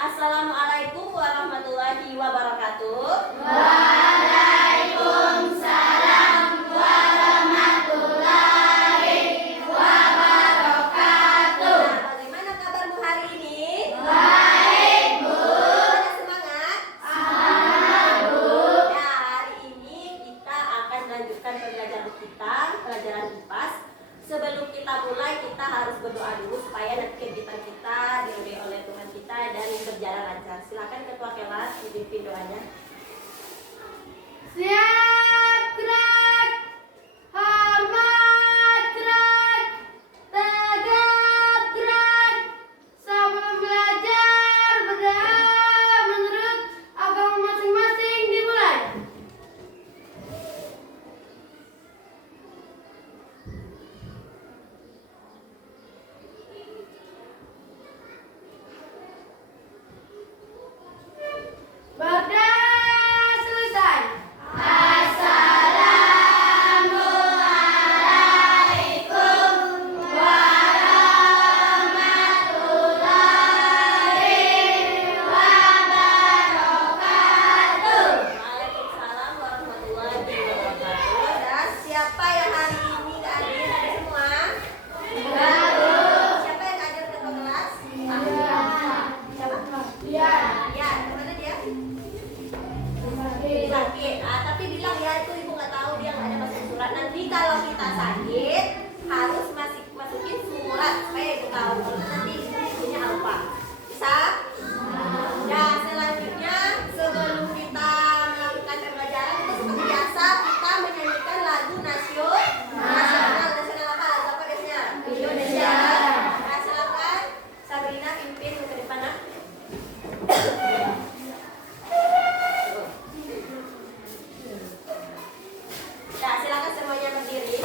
Assalamualaikum warahmatullahi wabarakatuh. Waalaikumsalam warahmatullahi wabarakatuh. Nah, bagaimana kabarmu hari ini? Baik, Bu. Ada semangat? Semangat, Bu. Nah, hari ini kita akan melanjutkan pembelajaran kita, pelajaran IPAS. Sebelum kita mulai, kita harus berdoa dulu supaya nanti kegiatan kita diridhoi oleh Tuhan kita dan berjalan lancar. Silakan ketua kelas dipimpin doanya. Siap, gerak. Hormat, gerak. Tegap, gerak. Sama belajar berdoa menurut agama masing-masing dimulai. Berdoa selesai. Assalamualaikum warahmatullahi wabarakatuh. Waalaikumsalam warahmatullahi wabarakatuh. Dan siapa yang hari ini nggak hadir? Ada semua? Siapa yang nggak hadir ketua kelas? Siapa? Ya. Ya, kemana dia? Sakit. Tapi bilang ya itu ibu nggak tahu dia nggak ada masuk surat. Nanti kalau kita sakit harus masukin surat supaya ibu tahu. Kalau nanti ibunya apa? Bisa? Ya, selanjutnya sebelum kita melakukan pembelajaran itu seperti biasa kita menyanyikan lagu nasional. Nasional apa? Lagu apa biasanya? Indonesia. Nah, silakan Sabrina pimpin ke depan. Nah, silakan semuanya berdiri.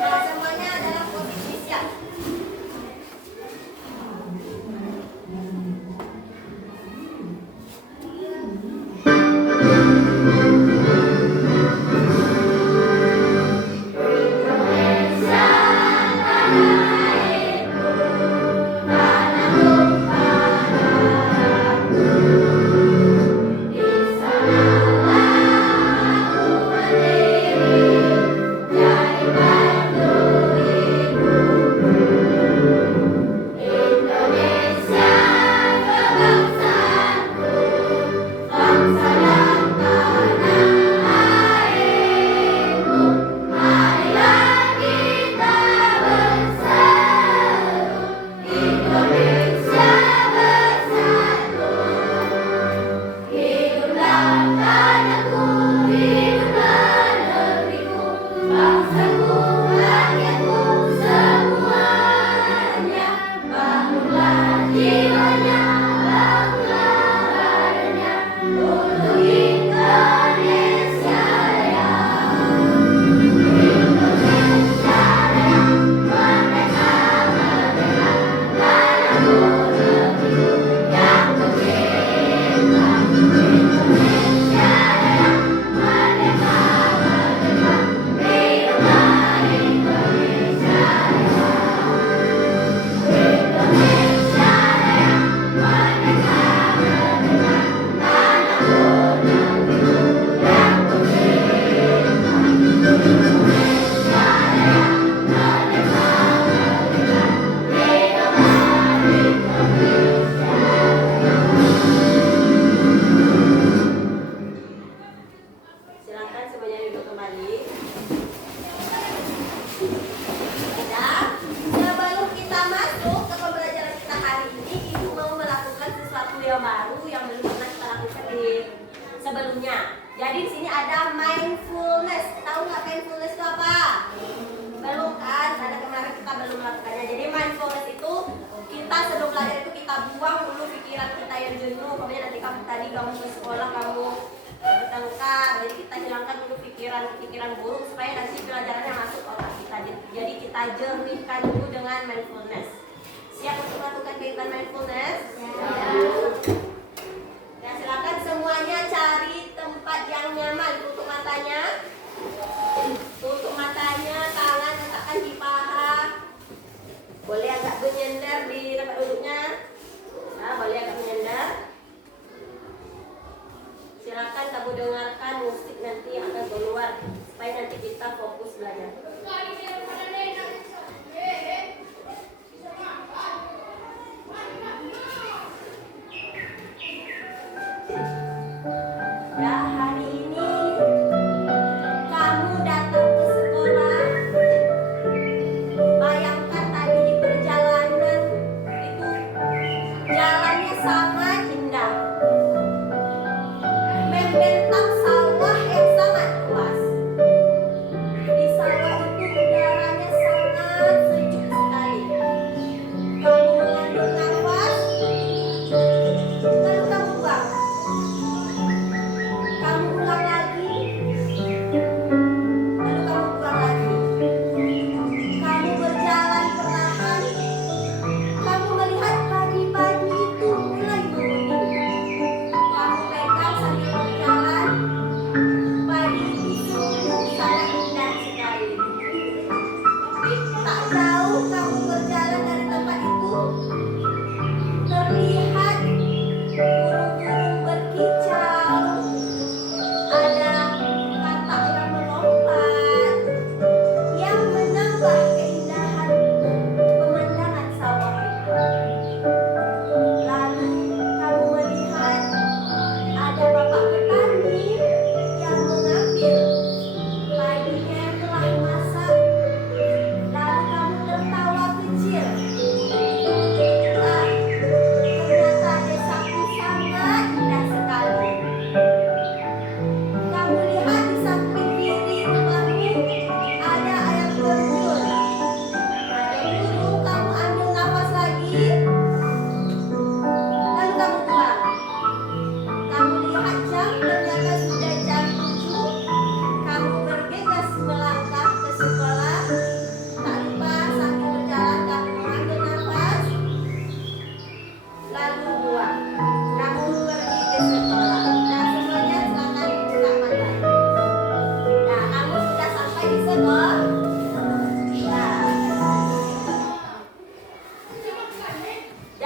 Nah, semuanya dalam posisi siap. Silakan semuanya duduk kembali. Dan sebelum kita masuk ke pembelajaran kita hari ini, ibu mau melakukan sesuatu yang baru yang belum pernah kita lakukan di sebelumnya. Jadi di sini ada mindfulness. Tahu nggak mindfulness itu apa? Belum kan? Karena kemarin kita belum melakukannya. Jadi mindfulness itu kita sebelum belajar itu kita buang dulu pikiran kita yang jenuh. Pokoknya nanti kamu ke sekolah kamu bertengkar. Jadi kita hilangkan dulu pikiran buruk supaya nanti pelajarannya masuk ke otak kita. Jadi kita jernihkan dulu dengan mindfulness. Siap untuk melakukan kegiatan mindfulness? Ya, silakan semuanya cari tempat yang nyaman. Tutup matanya. Tutup matanya, tangan letakkan di paha. Boleh agak menyender di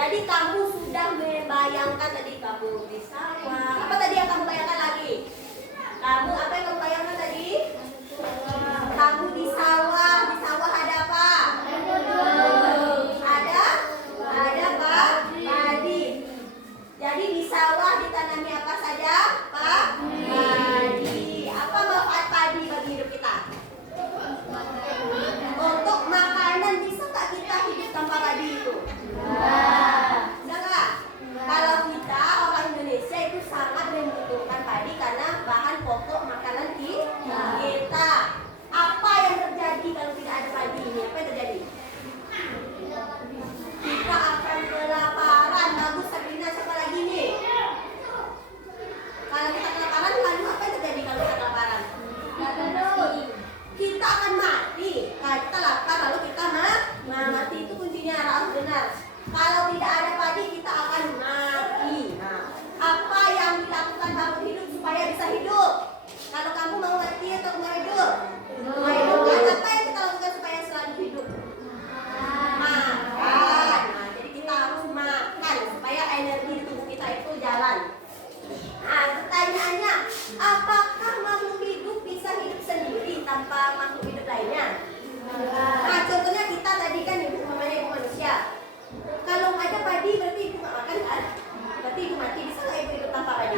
Jadi kamu sudah membayangkan tadi kamu di sawah. Apa tadi yang kamu bayangkan lagi? Kamu apa yang kamu bayangkan tadi? Kamu di sawah. Di sawah ada apa? Ada apa? Padi. Jadi di sawah ditanami apa saja? Padi. Apa manfaat padi bagi hidup kita? Untuk makanan. Bisa nggak kita hidup tanpa padi itu? Bisa nggak? Kalau kita orang Indonesia itu sangat membutuhkan padi karena bahan pokok makanan kita. Apa yang terjadi kalau tidak ada padi ini? Apa yang terjadi? Kita akan kelaparan. Bagus Sabrina, siapa lagi nih? Kalau kita kelaparan, lalu apa yang terjadi kalau kita kelaparan? Kita akan mati. Kalau kita lapar lalu kita mati, itu kuncinya harus benar. Kalau tidak ada padi kita akan mati. Nah, apa yang dilakukan makhluk hidup supaya bisa hidup? Kalau kamu mau mati atau mau hidup? Mau hidup kan? Apa yang kita lakukan supaya selalu hidup? Makan. Nah, jadi kita harus makan supaya energi di tubuh kita itu jalan. Nah, pertanyaannya, apakah makhluk hidup bisa hidup sendiri tanpa makhluk hidup lainnya? Nah, contohnya kita tadi kan ibu manusia. Kalau ada padi berarti ibu nggak makan kan? Berarti ibu mati. Bisa nggak ibu hidup tanpa padi?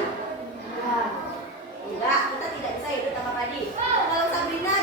Enggak, kita tidak bisa hidup tanpa padi. Kalau Sabrina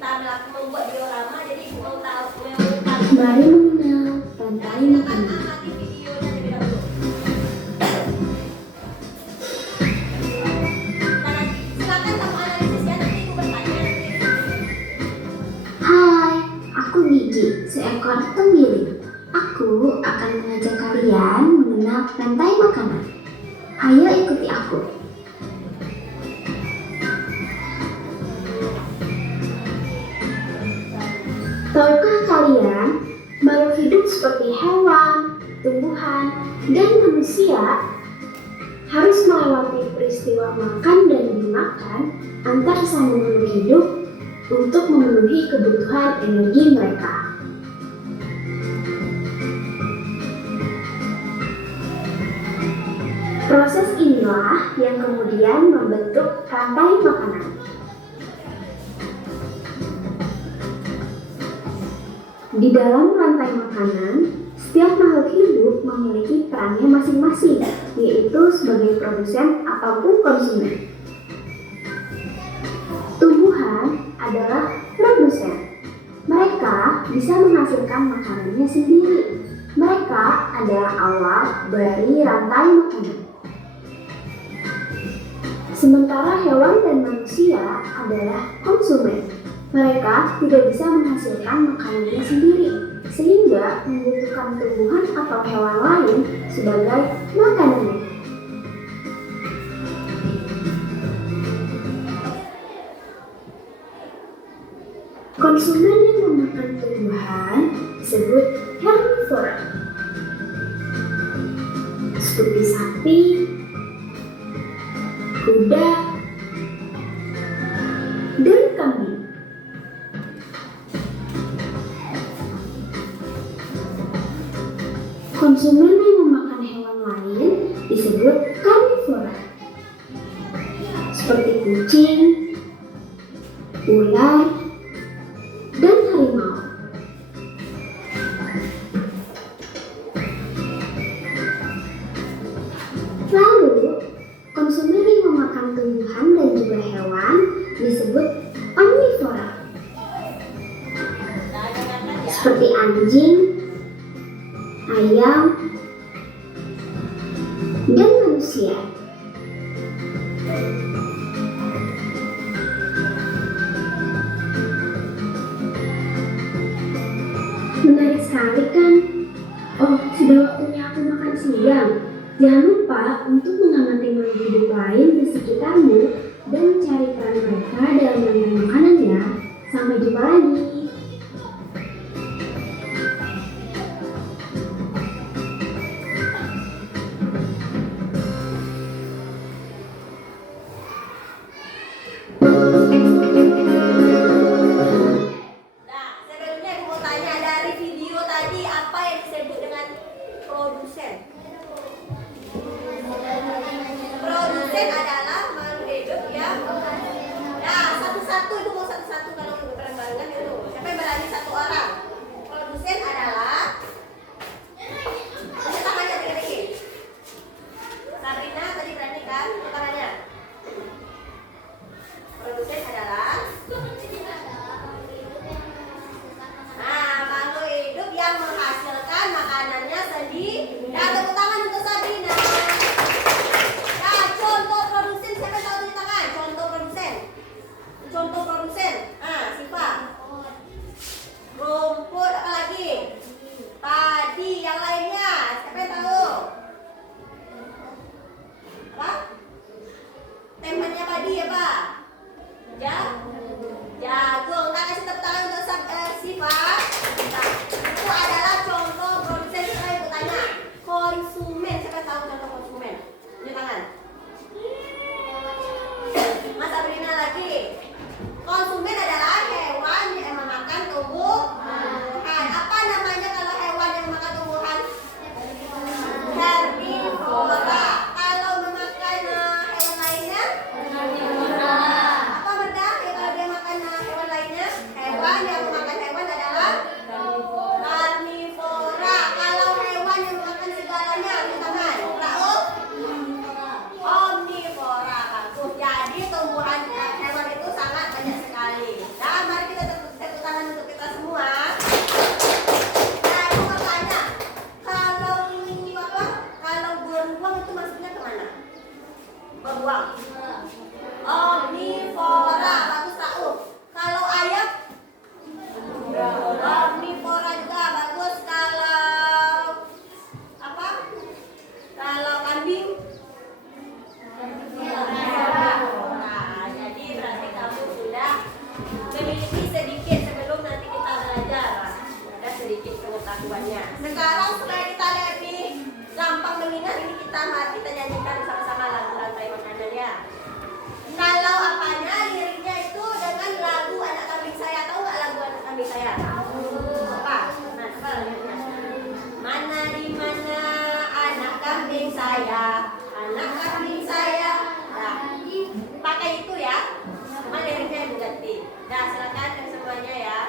kita membuat diorama, jadi ibu mau tahu Mari mengenal rantai silakan makanan. amati videonya terlebih dahulu. Nah, silakan kamu analisis ya, nanti ibu bertanya nanti. Hai, aku Gigi, seekor pemilik. Aku akan mengajak kalian mengenal rantai makanan. Ayo ikuti aku. Tahukah kalian, makhluk hidup seperti hewan, tumbuhan, dan manusia harus melewati peristiwa makan dan dimakan antar sesama makhluk hidup untuk memenuhi kebutuhan energi mereka. Proses inilah yang kemudian membentuk rantai makanan. Di dalam rantai makanan, setiap makhluk hidup memiliki perannya masing-masing, yaitu sebagai produsen ataupun konsumen. Tumbuhan adalah produsen. Mereka bisa menghasilkan makanannya sendiri. Mereka adalah awal dari rantai makanan. Sementara hewan dan manusia adalah konsumen. Mereka tidak bisa menghasilkan makanannya sendiri, sehingga membutuhkan tumbuhan atau hewan lain sebagai makanannya. Konsumen yang memakan tumbuhan disebut herbivora, seperti sapi, kuda, dan kambing. Konsumen yang memakan hewan lain disebut karnivora, seperti kucing, ular, dan harimau. Lalu, konsumen yang memakan tumbuhan dan juga hewan disebut omnivora, Nah, dengarkan ya. seperti anjing, ayam, dan manusia. Menarik sekali kan? Oh, sudah waktunya aku makan siang. Jangan lupa untuk mengamati makhluk hidup lain di sekitarmu dan mencari peran mereka dalam rantai makanan ya. Sampai jumpa lagi. Nah, sebelumnya ibu mau tanya, dari video tadi apa yang disebut dengan produsen? Produsen adalah makhluk hidup yang, nah satu-satu itu mau satu-satu kalau ibu berbarengan itu. ini sedikit sebelum nanti kita belajar. Ada sedikit pengetahuannya. Sekarang supaya kita lebih gampang mengingat ini mari kita nyanyikan sama-sama lagu rantai makanan ya. Kalau apanya liriknya itu dengan lagu anak kambing saya, tahu nggak lagu anak kambing saya? Apa? Nah, apa liriknya? Mana di mana anak kambing saya, anak kambing saya. Nah, pakai itu ya. Cuma liriknya yang ganti. Nah, silakan yang semuanya ya.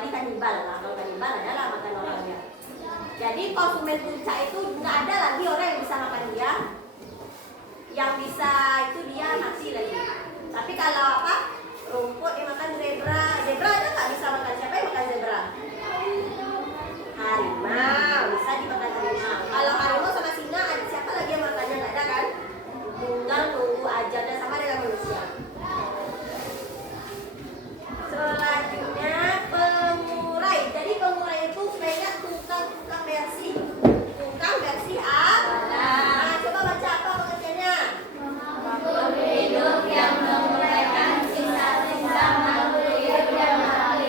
kecuali kanibal. Nah, kalau kanibal adalah makan orangnya. Jadi konsumen puncak itu nggak ada lagi orang yang bisa makan dia, yang bisa itu dia mati lagi. Tapi kalau apa rumput dimakan zebra, zebra ada nggak bisa makan? Siapa yang makan zebra? Harimau, bisa dimakan harimau. Kalau harimau sama singa, ada siapa lagi yang makannya? Nggak ada kan? Tinggal nunggu aja, dan sama dengan manusia. Selanjutnya pengurai. Jadi pengurai itu banyak tukang versi. Tukang versi A. Nah, coba baca apa pengertiannya? Makhluk hidup yang menguraikan sisa-sisa makhluk hidup yang lalu.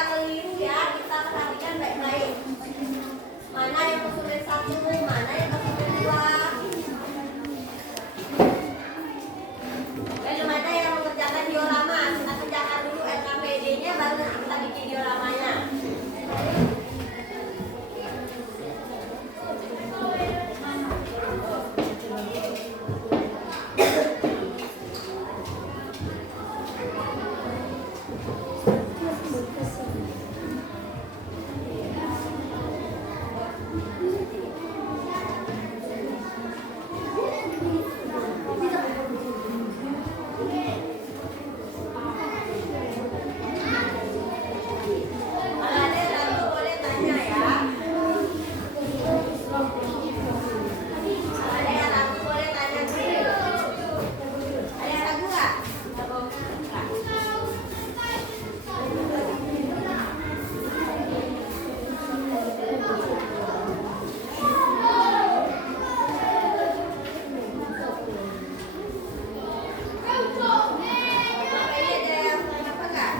yang keliru ya, kita perhatikan baik-baik. Mana yang konsumen 1, mana yang konsumen 2. Belum ada yang mengerjakan diorama. Kita kerjakan dulu LKPD-nya, baru nanti kita bikin dioramanya. Kalau ada yang ragu boleh tanya ya. Kalau ada yang ragu boleh tanya dulu. Ada yang ragu nggak? Nggak. Bapak ini ada yang apa nggak?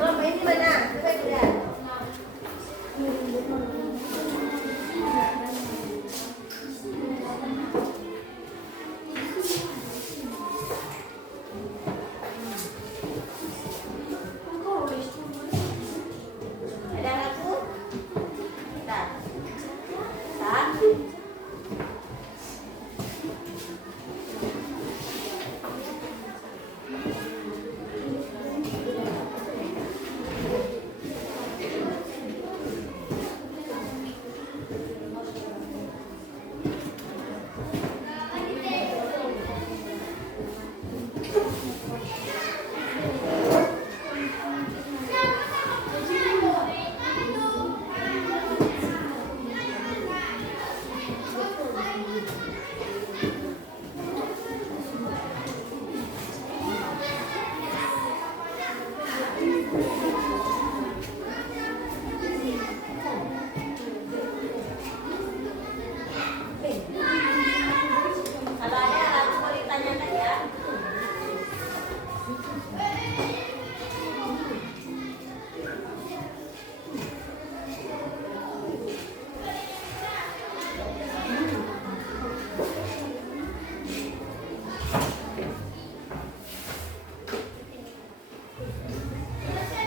Bapak ini mana? Coba lihat. Ada yang ragu? Bentar. Bentar. Kalau ada yang ragu boleh tanyakan ya.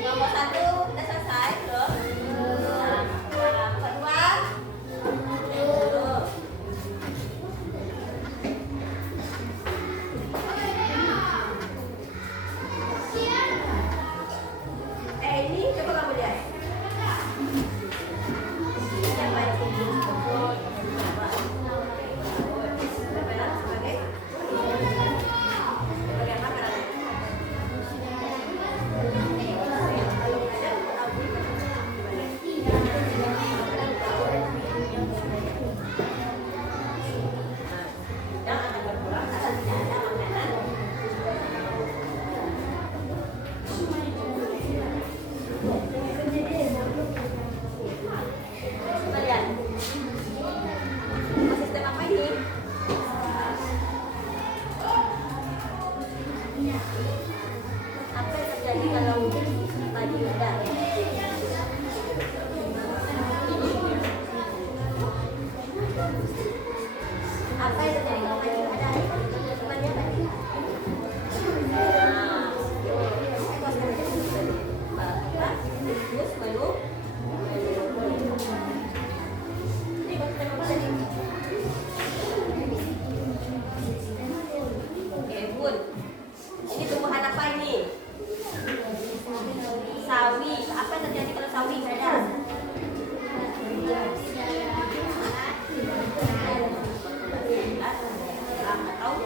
Nomor 1 udah selesai belum? Kedua, ini coba kamu lihat. Yang baik ini. Benar sebagai makanan. Jangan ada berkurang kalau tidak ada makanan. Coba lihat. Sistem apa ini? Apa yang terjadi kalau tadi ada? Apa yang terjadi kalau tadi ada? Coba lihat tadi. Terus baru ini sistem apa tadi? Oke, bun. Ini tumbuhan apa ini? Sawi. Apa yang terjadi kalau sawi ada? Atau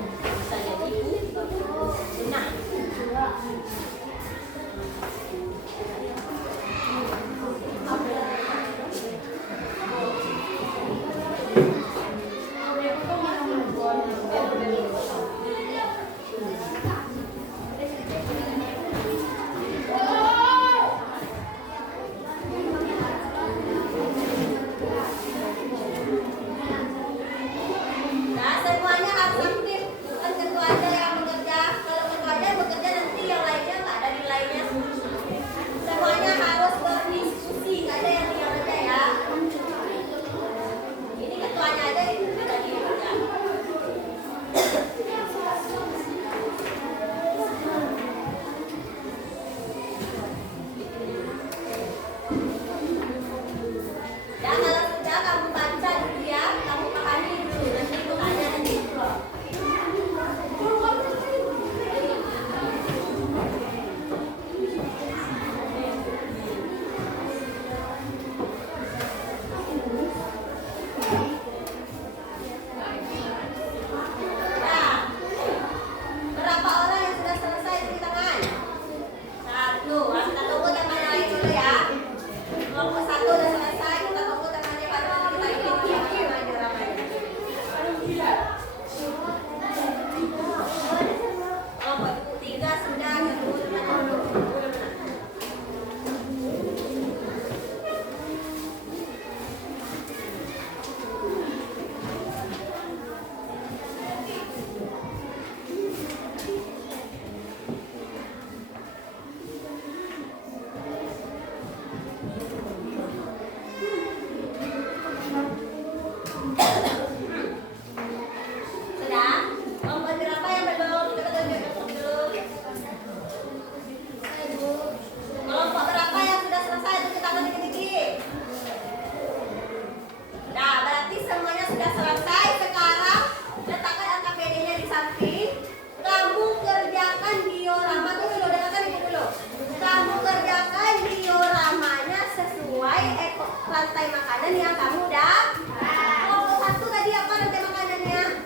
rantai makanan yang kamu udah. Kalau satu tadi apa rantai makanannya?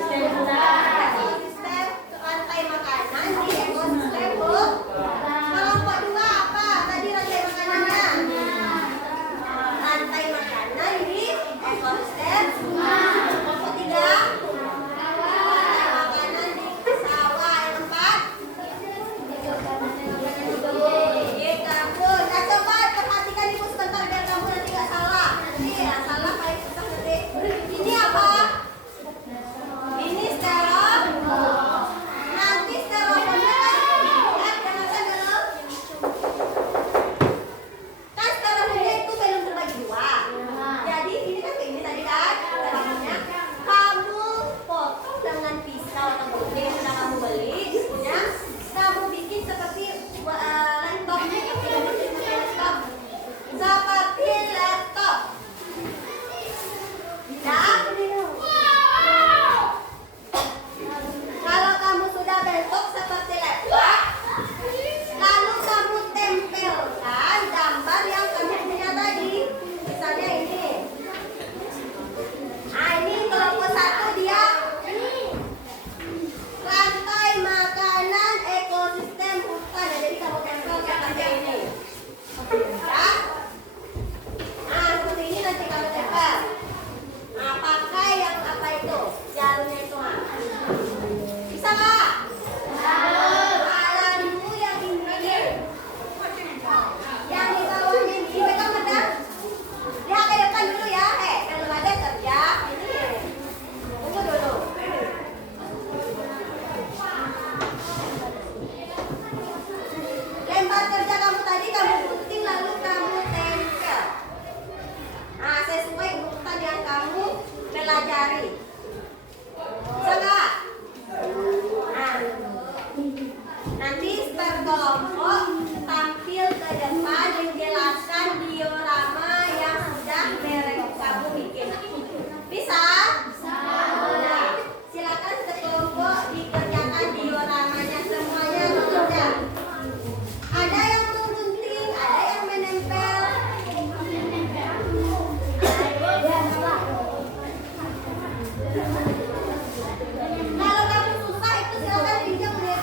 Ekosistem rantai makanan di ekosistem kelompok 2 apa tadi rantai makanannya? Rantai makanan di ekosistem kelompok 3 rantai makanan di sawah. Yang 4 nah coba perhatikan ibu sebentar biar kamu nanti gak salah. Nanti ya salah paling susah nanti. Ini apa? Ini styrofoam. Nanti styrofoamnya kan dulu. Kan styrofoamnya itu belum terbagi 2. Jadi ini kan kayak ini tadi kan styrofoamnya. Kamu potong dengan pisau atau gunting yang sudah kamu beli. Ya. Kamu bikin seperti laptop. Seperti laptop. Dan kalau kamu sudah bentuk seperti laptop, lalu kamu tempelkan gambar yang kamu punya tadi. Misalnya ini. Nah, ini kelompok 1 dia rantai makanan ekosistem hutan. Jadi kamu tempel seperti ini. Ya? Nah, seperti ini nanti kamu tempel. Nah, pakai yang apa itu? Jarumnya itu. Bisa nggak? Alat dulu yang ini. Yang di bawahnya ini pegang ada. Lihat ke depan dulu ya. Kalau ada kerja ini. Tunggu dulu. Lembar kerja kamu tadi kamu gunting lalu kamu tempel. Nah, sesuai urutan yang kamu pelajari. Bisa nggak? Nah, nanti sekelompok tampil ke depan menjelaskan diorama yang sudah kamu bikin. Bisa? Nah, silakan sekelompok dikerjakan dioramanya semuanya bekerja. Ada yang menggunting, ada yang menempel. Kalau kamu susah itu silakan pinjam punya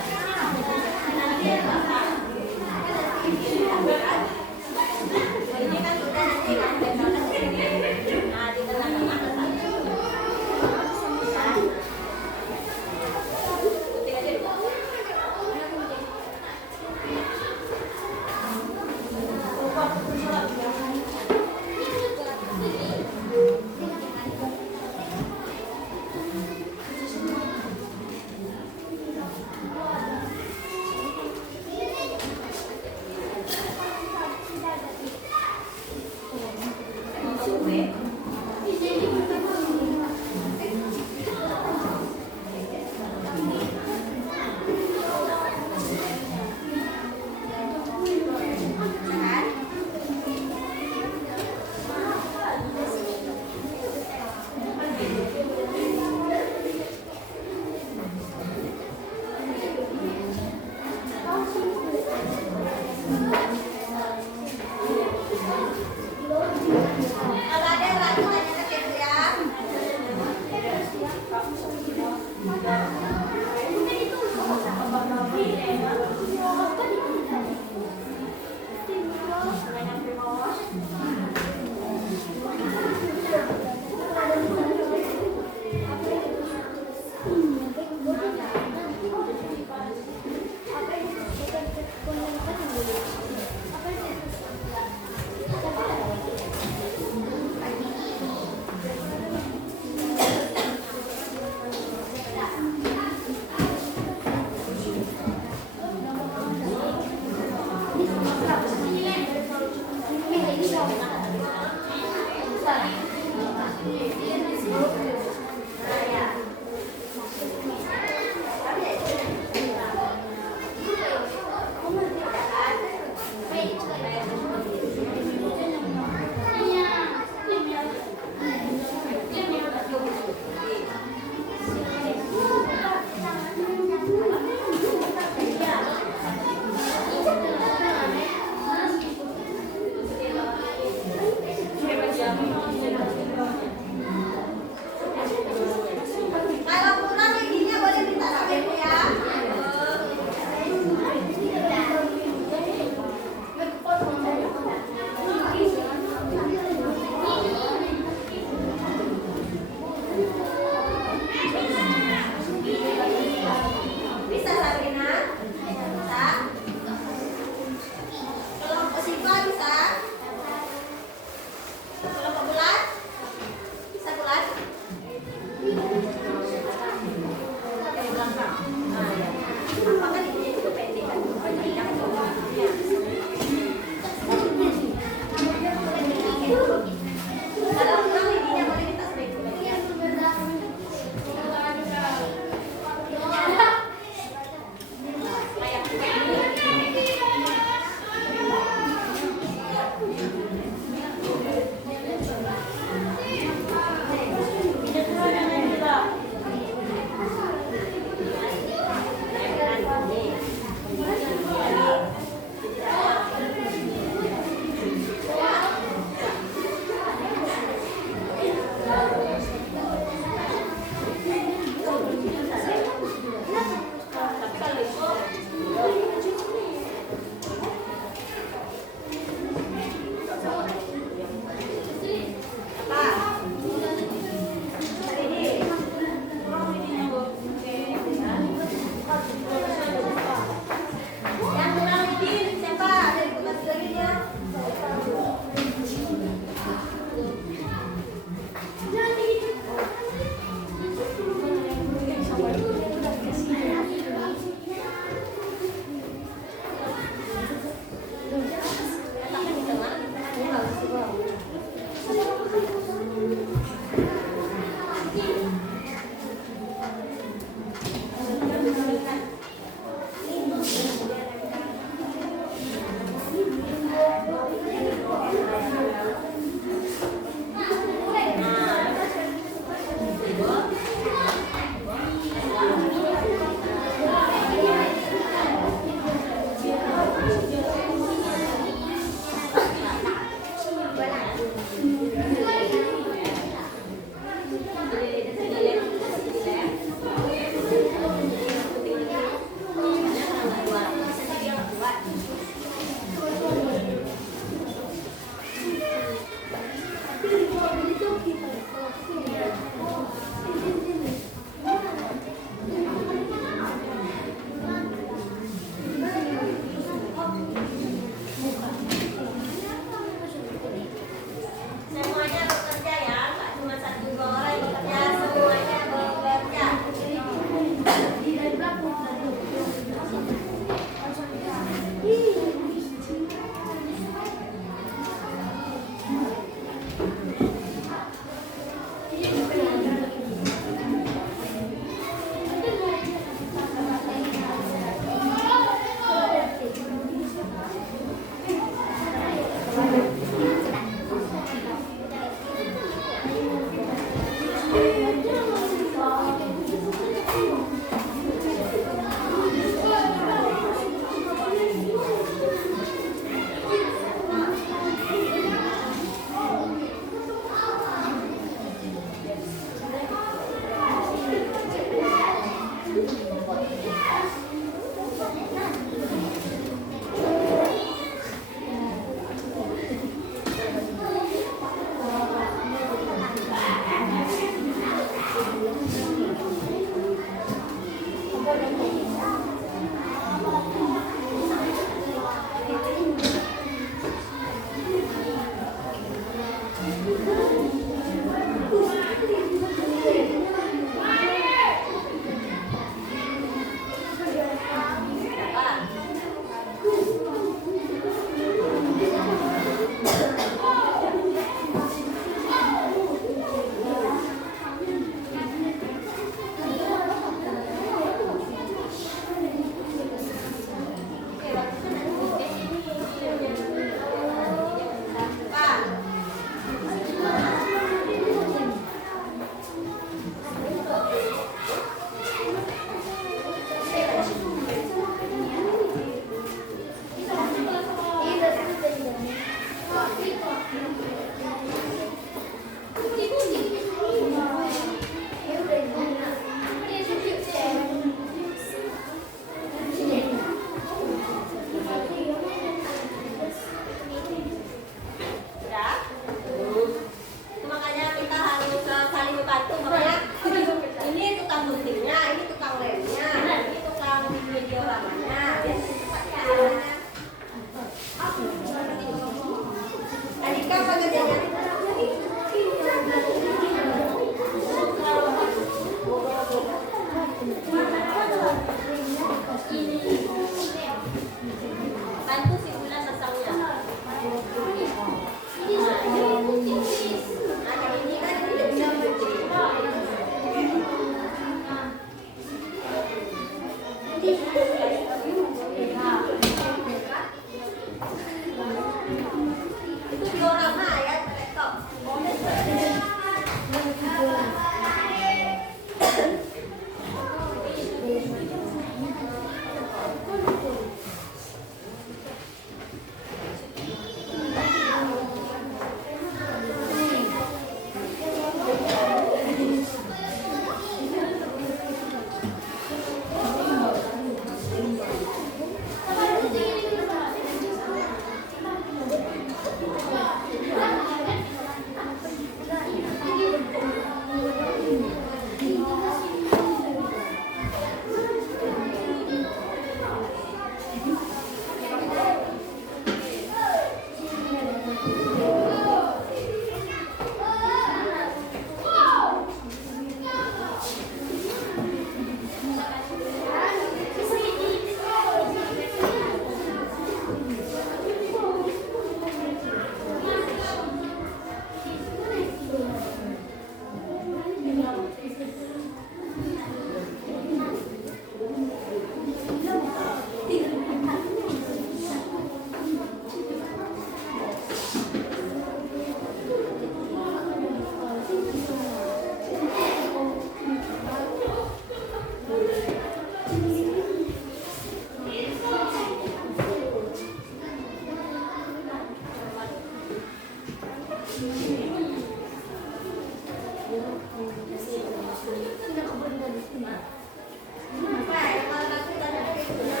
Apa ya? Kalau aku tanya itu ya.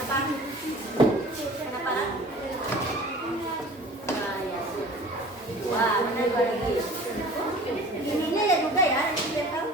Apa? Kenapa lah? Nah, ya. Wah, benar lagi. Ininya ya juga ya, ini belakang.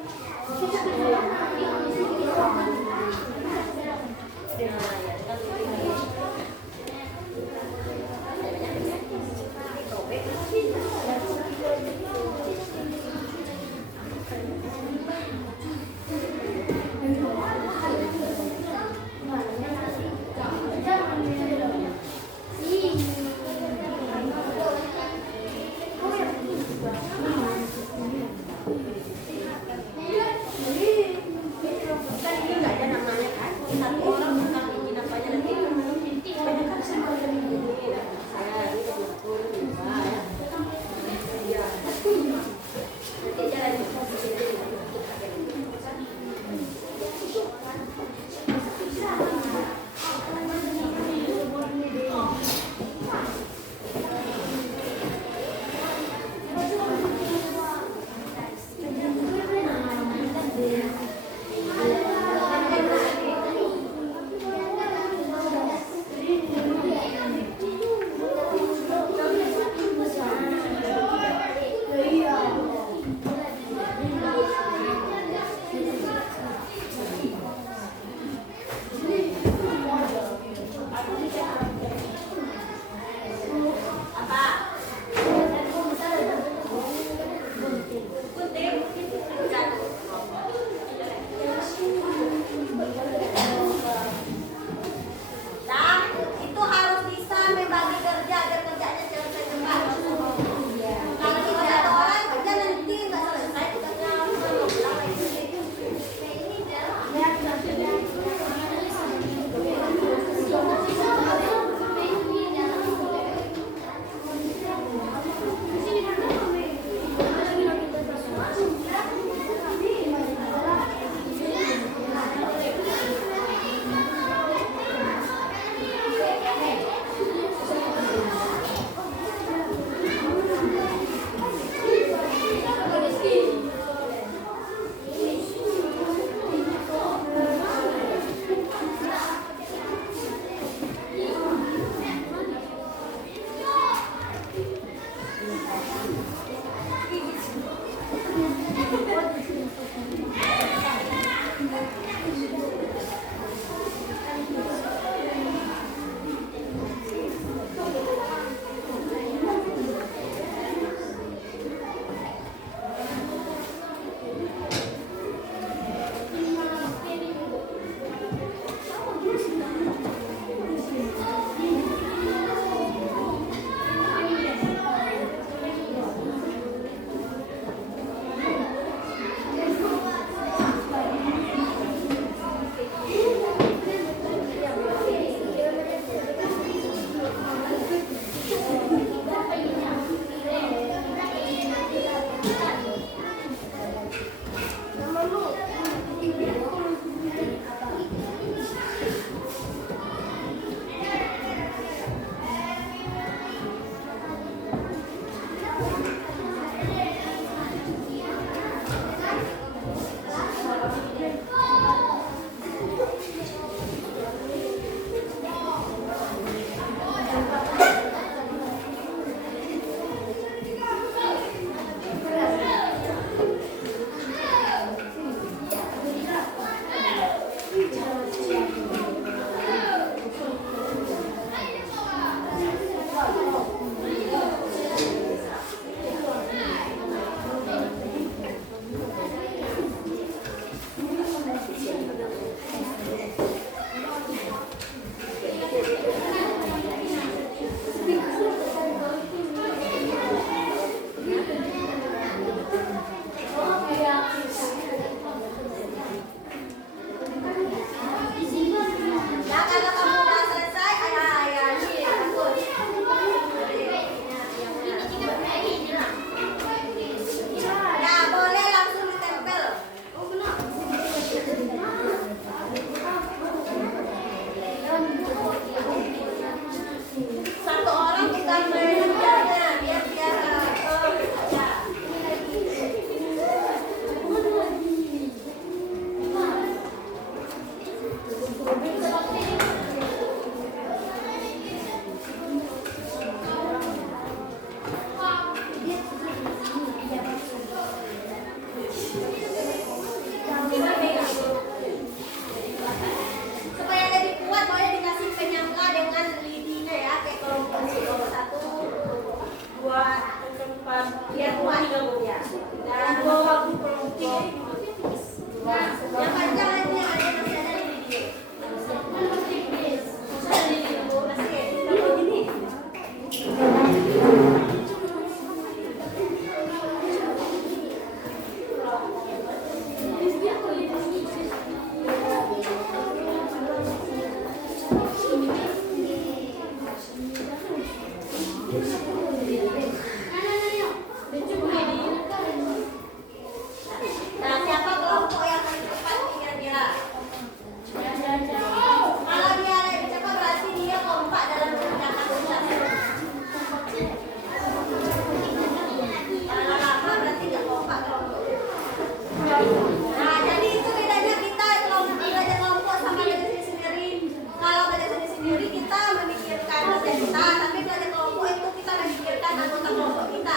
Nah, jadi itu bedanya kita kalau belajar kelompok sama belajar sendiri. Kalau belajar sendiri kita memikirkan kerja kita, tapi belajar kelompok itu kita memikirkan anggota kelompok kita.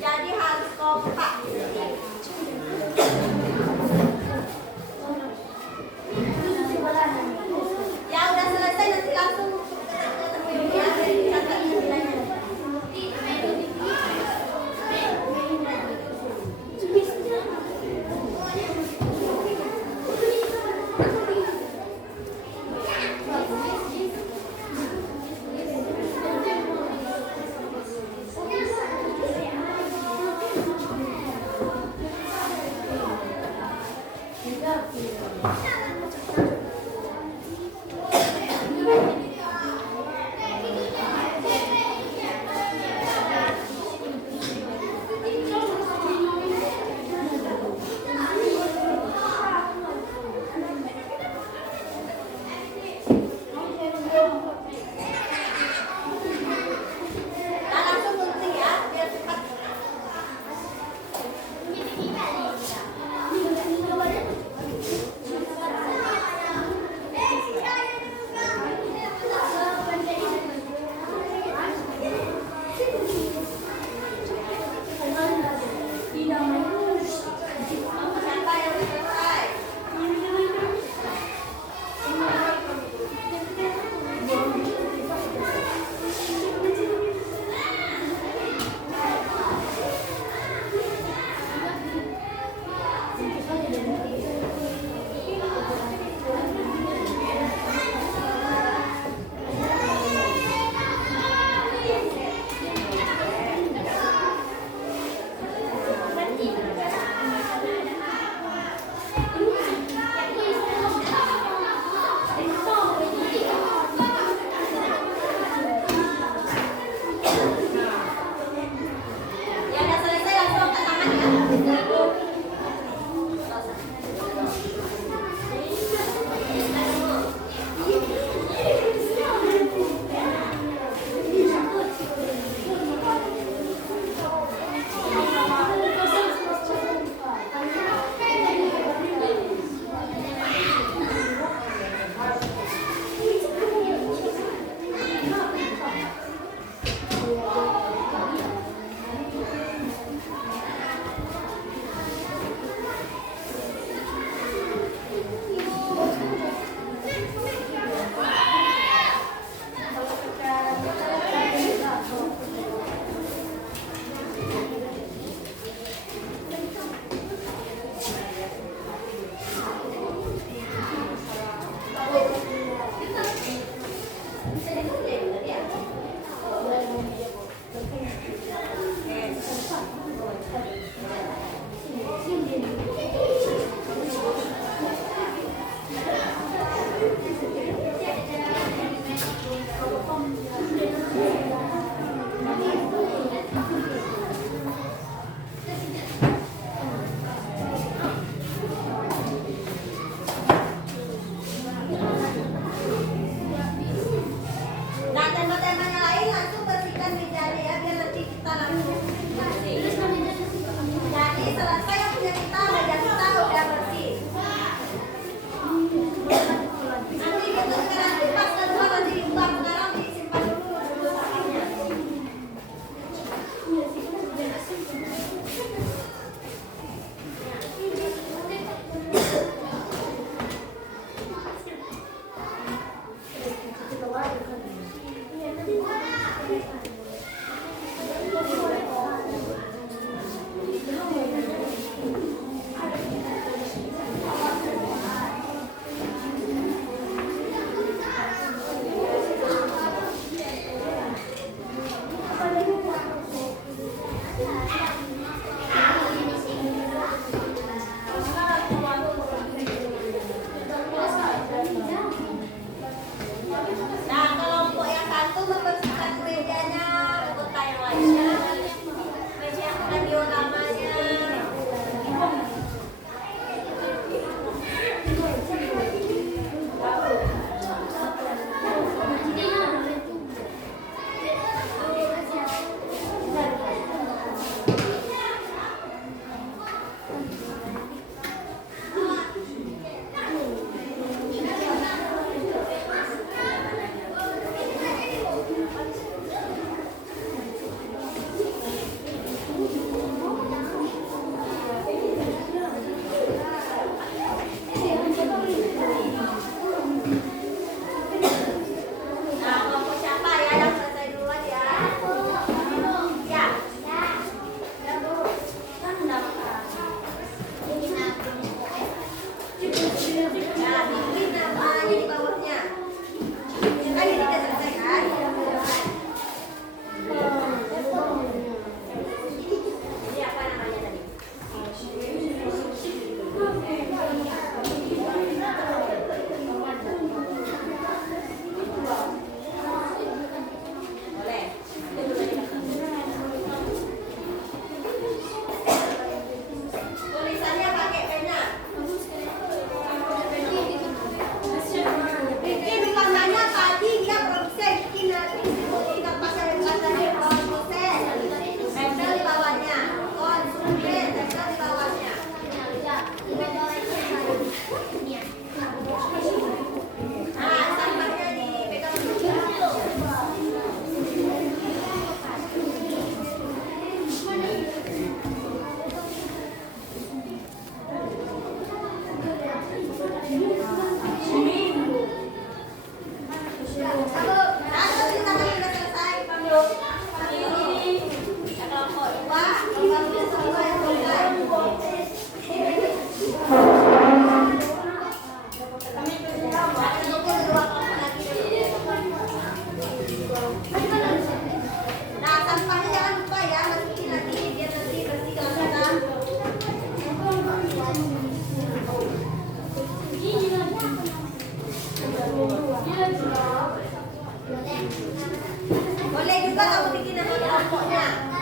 Jadi harus kompak. Ya udah selesai, nanti langsung ya, catat nilainya. Nah, langsung gunting ya, biar cepat. Siapa yang selesai? Ya udah selesai, langsung angkat tangan ya. Nah, tema-temanya lain langsung bersihkan mejanya ya, biar nanti kita langsung bersih. Jadi selesai yang punya kita, meja kita udah bersih. Nanti gitu nanti pas kedua nanti dibuang, sekarang disimpan dulu sampahnya. Nah, sampahnya jangan lupa ya, masukin lagi biar nanti bersih kelas kita. Boleh juga kamu bikin nama kelompoknya.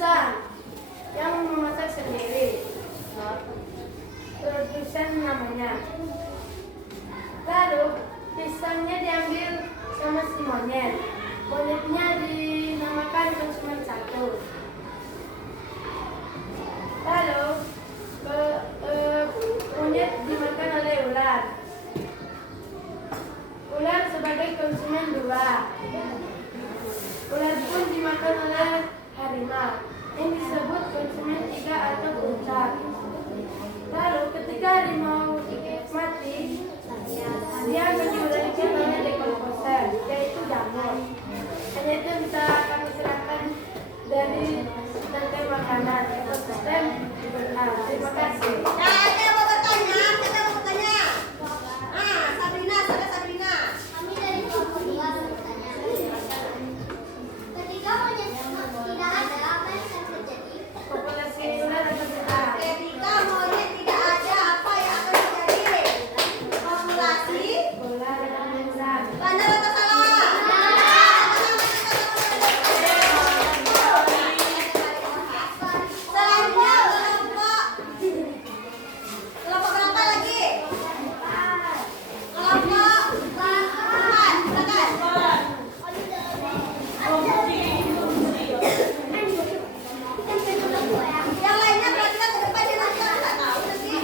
pisang yang memasak sendiri. Produsen namanya. Lalu pisangnya diambil sama si monyet. Monyetnya dinamakan konsumen 1. Lalu monyet dimakan oleh ular. Ular sebagai konsumen 2. Ular pun dimakan oleh harimau yang disebut konsumen 3 atau puncak. Lalu ketika harimau mati, dia akan diuraikan oleh dekomposer, yaitu jamur. Hanya itu bisa kami serahkan dari rantai makanan ekosistem. Terima kasih. Nah, ada yang mau bertanya? Ah, Sabrina, Sabrina. Kami dari kelompok 2 bertanya. Ketika monyet tidak ada, apa yang akan terjadi? Populasi ular akan berkurang. Ketika monyet tidak ada, apa yang akan terjadi? Populasi Ular akan berkurang. benar atau salah? Selanjutnya kelompok berapa lagi? Kelompok 4, silakan. Yang lainnya perhatikan ke depan ya, nanti orang nggak tahu nanti.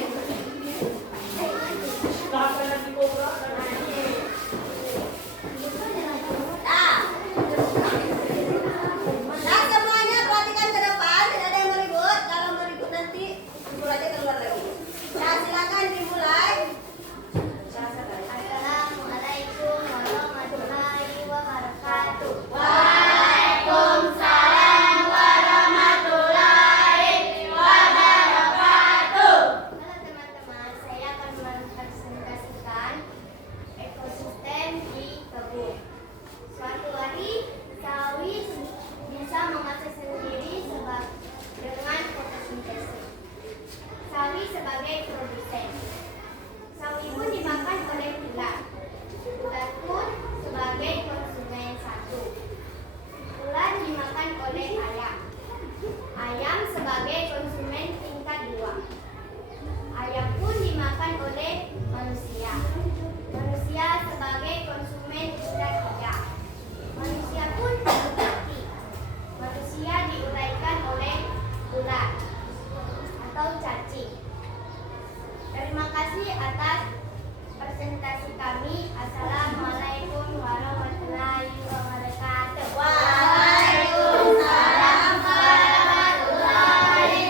Nah, semuanya perhatikan ke depan, tidak ada yang meribut. Kalau meribut nanti kumpul aja keluar lagi. Nah, silakan dimulai. Assalamualaikum warahmatullahi wabarakatuh. Waalaikumsalam warahmatullahi wabarakatuh. Halo teman-teman, saya akan mempresentasikan ekosistem di kebun. Suatu hari, sawi bisa memasak sendiri dengan fotosintesis. Sawi sebagai produsen. Sawi pun dimakan oleh ular. Ular pun sebagai konsumen 1. Ular dimakan oleh ayam. Ayam sebagai konsumen tingkat 2. Ayam pun dimakan oleh manusia. Manusia sebagai konsumen tingkat 3. Manusia pun mati. Manusia diuraikan oleh ular atau cacing. Terima kasih atas presentasi kami. Assalamualaikum warahmatullahi wabarakatuh. Waalaikumsalam warahmatullahi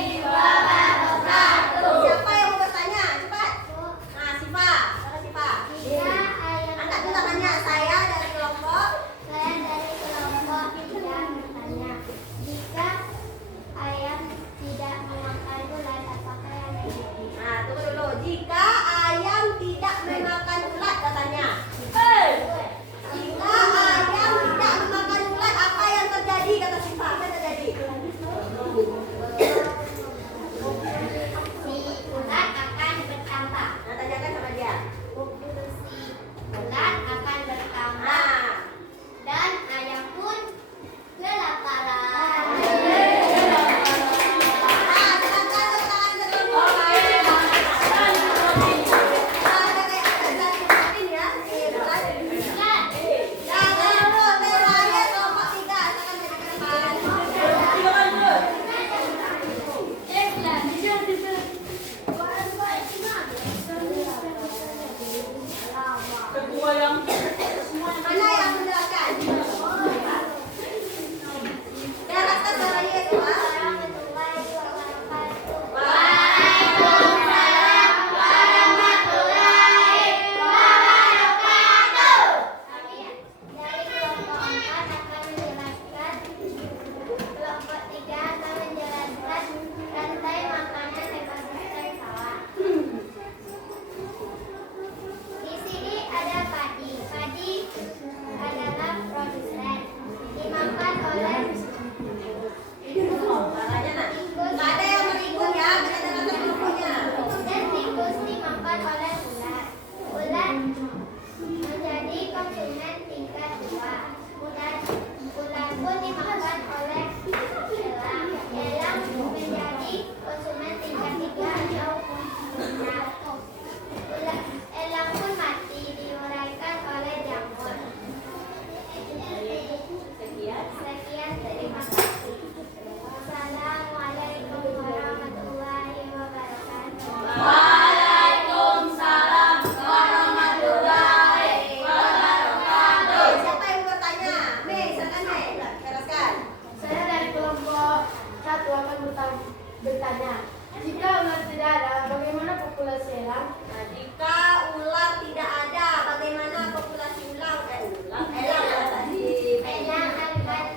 bertanya, jika ular tidak ada, bagaimana populasi elang? Nah, jika ular tidak ada, bagaimana populasi elang ya tadi. Elang akan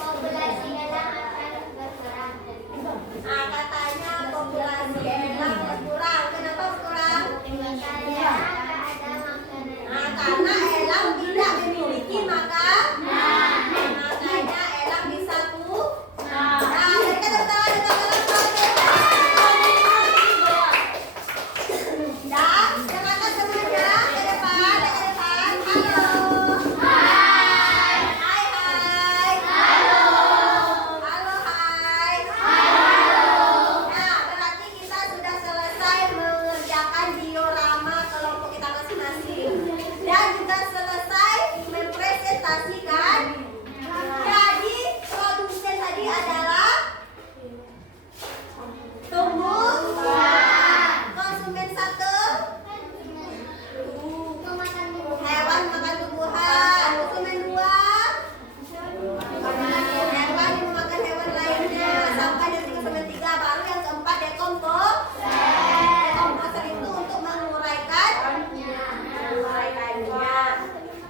populasi elang akan berkurang. Nah, katanya populasi elang berkurang. Kenapa berkurang? Karena ada makanan. Nah, karena elang tidak memiliki makan. Makanya elang bisa punah. Nah, jadi kita bertahan dengan dan silakan semuanya ke depan. Halo. Hai. Halo. Hai. Nah, berarti kita sudah selesai mengerjakan diorama kelompok kita masing-masing dan juga selesai mempresentasikan. Jadi produsen tadi adalah tumbuh, konsumen satu, hewan makan tumbuhan, konsumen dua, hewan yang memakan hewan lainnya, sampai nanti konsumen tiga, baru yang keempat dekomposer. Dekomposer itu untuk menguraikannya.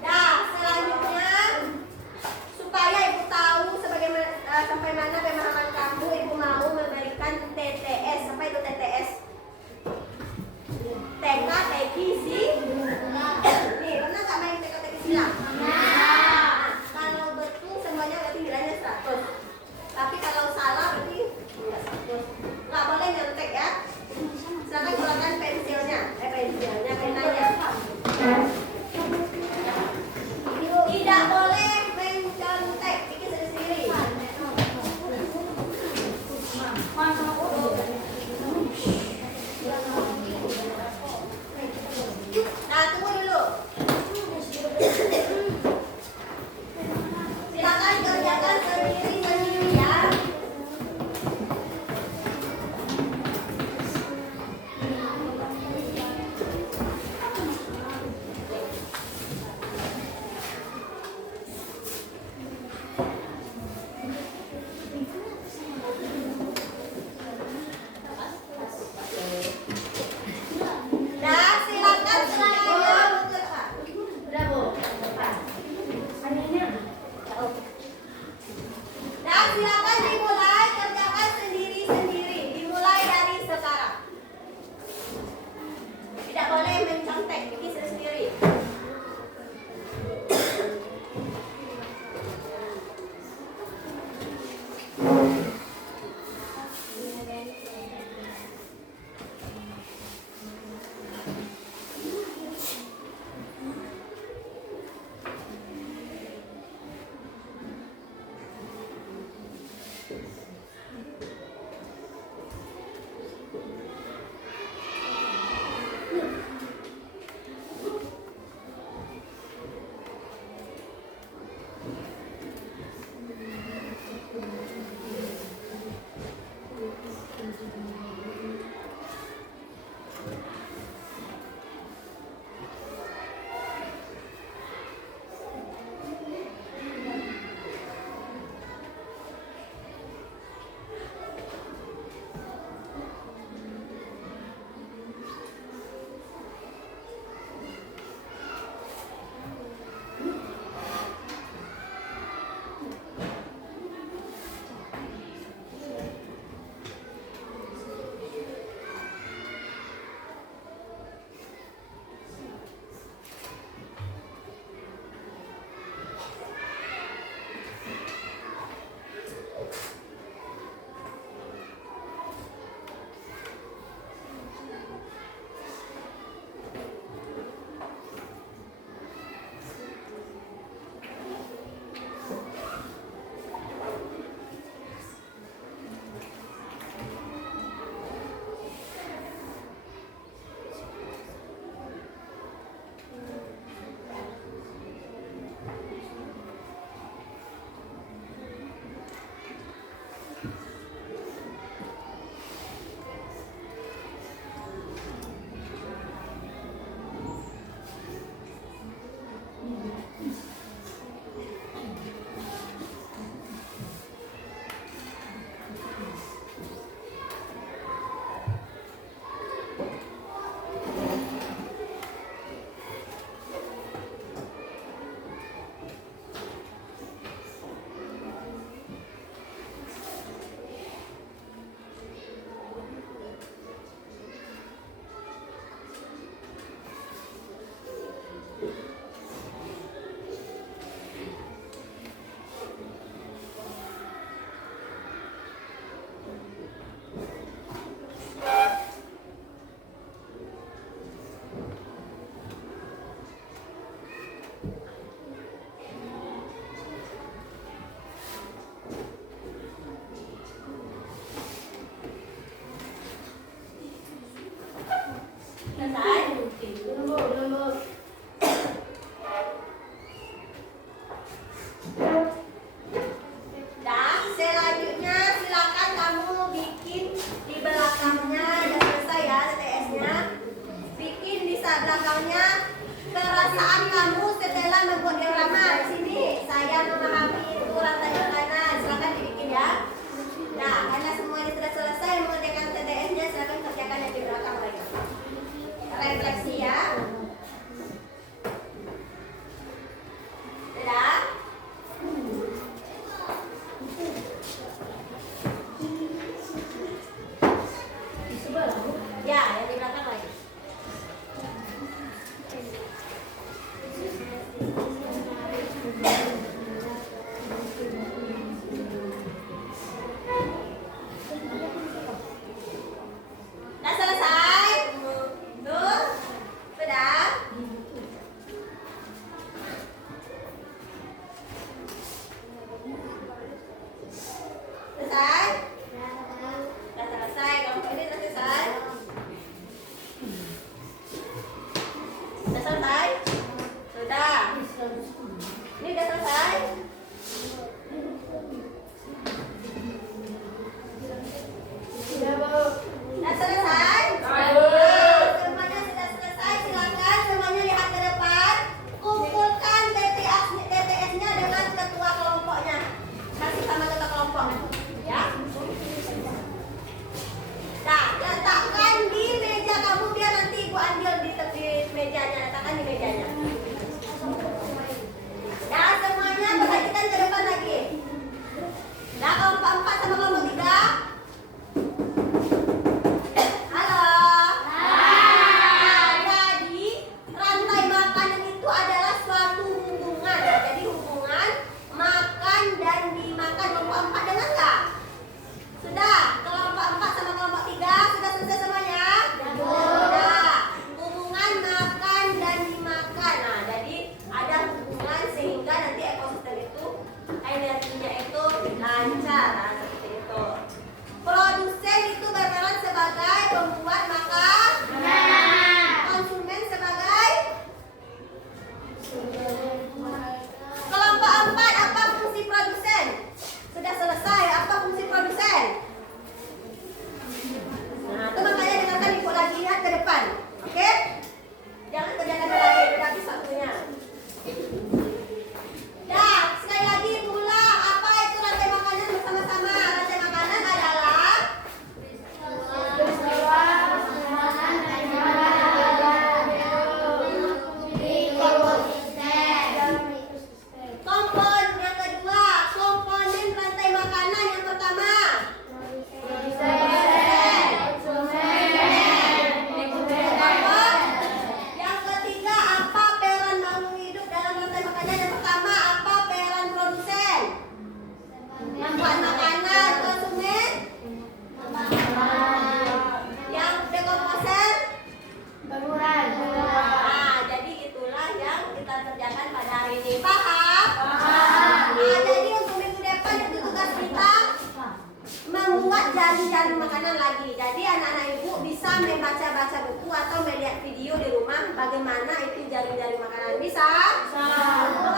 Nah, selanjutnya supaya ibu tahu sampai mana pemahaman kamu, ibu mau memberikan TTS. Apa itu TTS? TK, TK, nih, pernah nggak main TK, TK silang? Nah, kalau betul semuanya berarti nilainya 100. Tapi kalau salah berarti nggak 100. Nggak boleh nyontek ya. Silakan keluarkan pensilnya, penanya. Tidak boleh mencontek, bikin sendiri. Nah, tunggu dulu. Silakan kerjakan sendiri ya. Nah, silakan semuanya bekerja. Udah, Bu. Nah, silakan dimulai kerjakan sendiri-sendiri. Dimulai dari sekarang. Tidak boleh mencontek, bikin sendiri. jaring-jaring makanan lagi. Jadi anak-anak ibu bisa membaca-baca buku atau melihat video di rumah bagaimana itu jaring-jaring makanan. Bisa? Bisa.